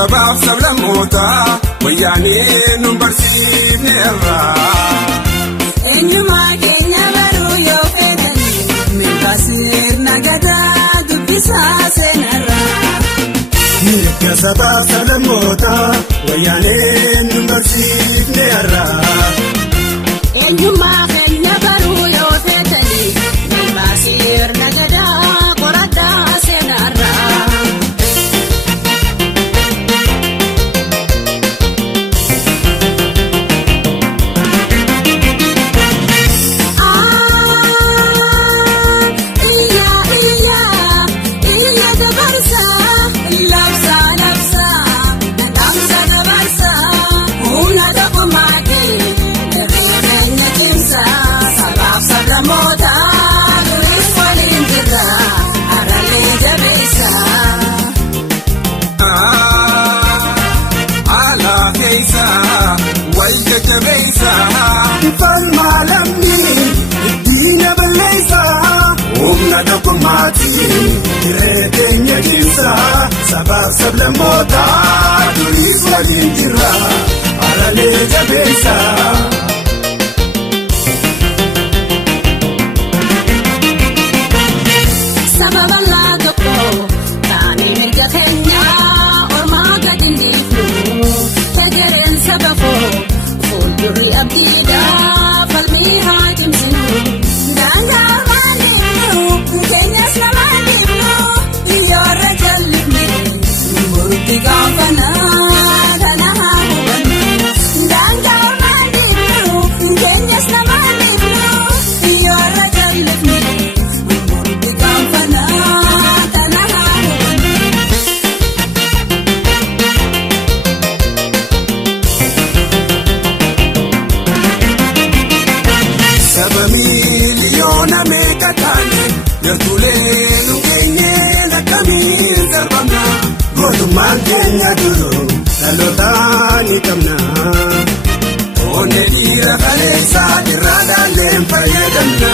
sabaaf sablammoota wayyaanee nu barsiifneerra. Eenyumaa keenya baruu yoo fedhanii mirga sirna gadaa dubbisaa seenarra. Mirga sabaaf sablammoota wayyaanee nu barsiifneerra. Eenyumaa keenya baruu yoo fedhanii mirga sirna gadaa qoradhaa seenarra. Jireenya keessa sabaaf sablammoota duris waliin jira haralee jabeessa. Sababa laa tokko taa'anii mirga keenya ormaa gadi dhiifnu egereen sabafoo fuuldurri abdiidhaa falmii haa cimsinu. Keenya duro dhalootni qabna. Onne dhiira kaleessa irraa daalleen fayyadamna.